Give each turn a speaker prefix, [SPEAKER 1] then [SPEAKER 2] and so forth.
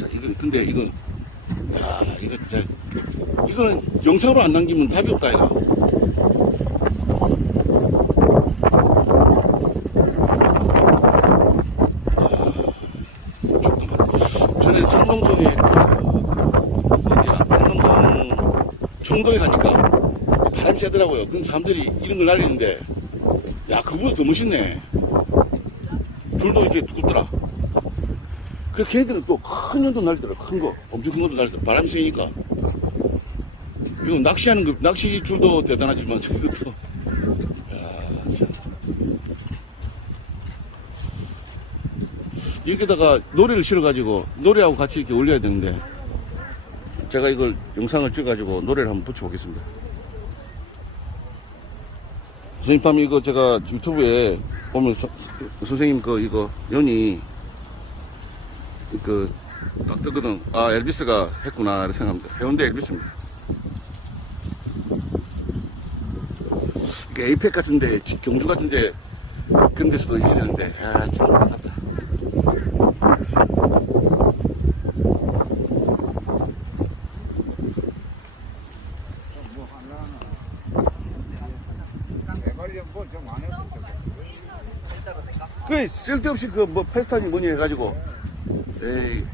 [SPEAKER 1] 자, 이거 근데 이거 야 이거 진짜 이거는 영상으로 안 남기면 답이 없다 이거. 전에 성동석에 성동성 청도에 가니까 바람이 세더라고요. 그런 사람들이 이런 걸 날리는데 야 그거보다 더 멋있네. 줄도 이렇게 두껍더라. 그 걔네들은 또 큰 연도 날리더라. 큰 거. 엄청 큰 것도 날리더라. 바람이 세니까. 이거 낚시하는 거, 낚시 줄도 대단하지만 이것도. 야, 참. 여기다가 노래를 실어가지고 노래하고 같이 이렇게 올려야 되는데 제가 이걸 영상을 찍어가지고 노래를 한번 붙여보겠습니다. 선생님, 밤 이거 제가 유튜브에 보면 서- 선생님 그 이거 연이 그 딱 뜨거든. 아 엘비스가 했구나 이렇게 생각합니다. 해운대 엘비스입니다. 이게 에이펙 같은데 지- 경주 같은데 그런 데서도 이게 되는데 아참 아깝다. 그 쓸데없이 그 뭐 페스타니 뭐니 해가지고 Hey.